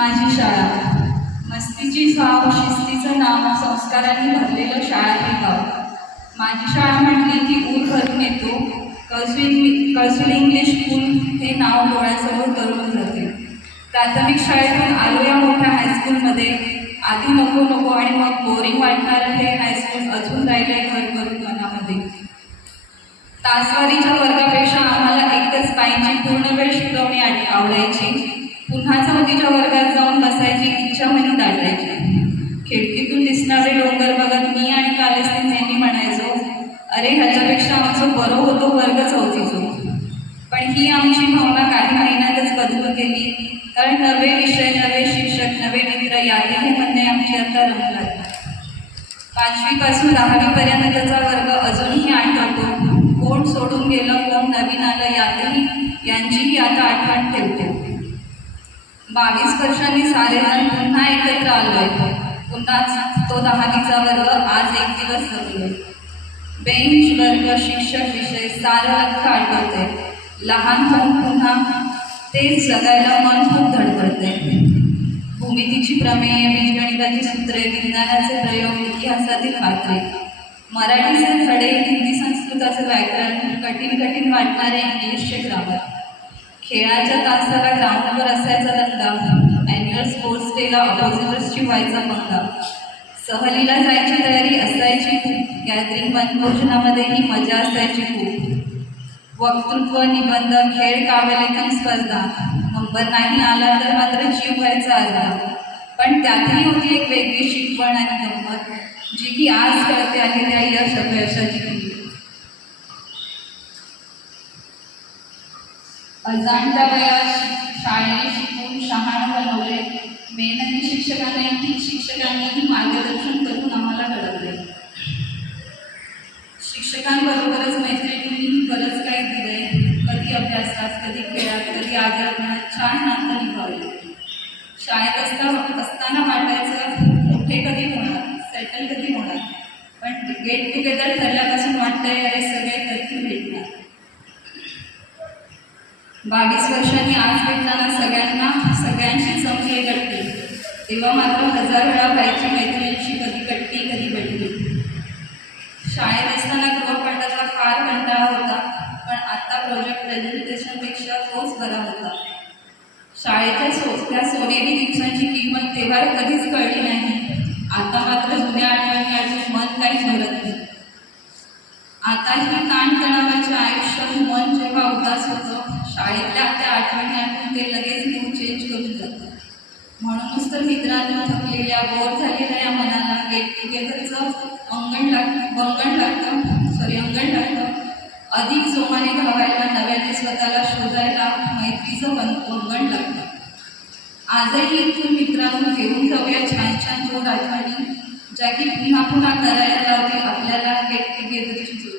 माझी शाळा. मस्तीची साव शिस्तीचं नाव संस्कारांनी भरलेलं शाळा हे गाव. माझी शाळा म्हटली की ऊर भरून येतो. कळसुल कळसुल इंग्लिश स्कूल हे नाव डोळ्यासमोर करून जाते. प्राथमिक शाळेतून आलो या मोठ्या हायस्कूलमध्ये आधी नको नको आणि मग बोरिंग वाटणारं हे हायस्कूल अजून राहिले घर करून मनामध्ये. तासवारीच्या वर्गापेक्षा आम्हाला एकच पाहिजे पूर्ण वेळ शिकवणी आणि आवडायची. पुन्हा चौथीच्या वर्गात जाऊन बसायची इच्छा म्हणून दाटायची. खिडकीतून दिसणारे डोंगर बघत मी आणि कालस्ती नेहमी म्हणायचो अरे ह्याच्यापेक्षा आमचं बरं होतो वर्ग चौथीचो. पण ही आमची भावना काही महिन्यातच बदलून गेली. कारण नवे विषय नवे शिक्षक नवे मित्र यातही म्हणणे आमची आता रंगतात पाचवीपासून दहावीपर्यंतचा वर्ग अजूनही आठवतो कोण सोडून गेलं कोण नवीन आलं यातही यांचीही आता आठवण ठेवते. बावीस वर्षांनी सारेजण पुन्हा एकत्र आलोय पुन्हाच तो दहावीचा वर्ग आज एक दिवस जगलोय बेंच वर्ग शिक्षक विषय सारं लक्ष आठवते लहानपण पुन्हा तेच जगायला मन खूप धडपडते भूमितीची प्रमेय बीजगणिताची सूत्रे विज्ञानाचे प्रयोग इतिहासातील पात्रे. मराठीचे खडे हिंदी संस्कृताचे व्याकरण कठीण कठीण वाटणारे इंग्लिशचे ग्रामर. खेळाच्या तासाला ग्राउंडवर असायचा दंगा अॅन्युअल स्पोर्ट्स डेला ऑपोजिटर्सची व्हायचा पंगा. सहलीला जायची तयारी असायची खूप. गॅदरिंग वनभोजनामध्येही मजा असायची खूप. वक्तृत्व निबंध खेळ काव्यलेखन स्पर्धा. नंबर नाही आला तर मात्र जीव व्हायचा आला पण त्यातही होती एक वेगळी शिकवण आणि गंमत जी की आज कळते आहे त्या यश अपयशाची किंमत अजाणत्या वयात शाळेने शिकून शहाण बनवले. मेहनती शिक्षकांनाही शिक्षकांनीही मार्गदर्शन करून आम्हाला घडवले. शिक्षकांबरोबरच मैत्रिणींनी बरंच काही दिले? कधी अभ्यासात कधी खेळात कधी आजारपणात छान नातं निभावले. शाळेत असता असताना वाटायचं मोठे कधी होणार? सेटल कधी होणार? पण गेट टुगेदर ठरल्यापासून वाटतंय अरे सगळे कधी भेटणार बावीस वर्षांनी आज भेटताना सगळ्यांना सगळ्यांशी जमले गट्टी तेव्हा मात्र हजार वेळा व्हायची मैत्रिणींशी कधी कटली कधी भेटली शाळेत असताना गृहपाठाचा फार कंटाळा होता पण आता प्रोजेक्ट प्रेझेंटेशनपेक्षा तोच बरा होता. शाळेच्या सो त्या सोनेरी दिवसांची किंमत तेव्हा कधीच कळली नाही. आता मात्र जुन्या आठवणी अजून मन काही भरत नाही. आताही ताणतणाव तर मित्रांनो थकलेल्या बोर झालेल्या या मनाला गेट टुगेदरचं अंगण लाग बंगण लागतं सॉरी अंगण लागतं. अधिक जोमाने धावायला नव्याने स्वतःला शोधायला मैत्रीचं बन अंगण लागतं. आजही इथून मित्रांनो घेऊन जाऊया छान छान जोड आठवणी ज्या की पुन्हा पुन्हा करायला लावतील आपल्याला गेट टुगेदरची जोडी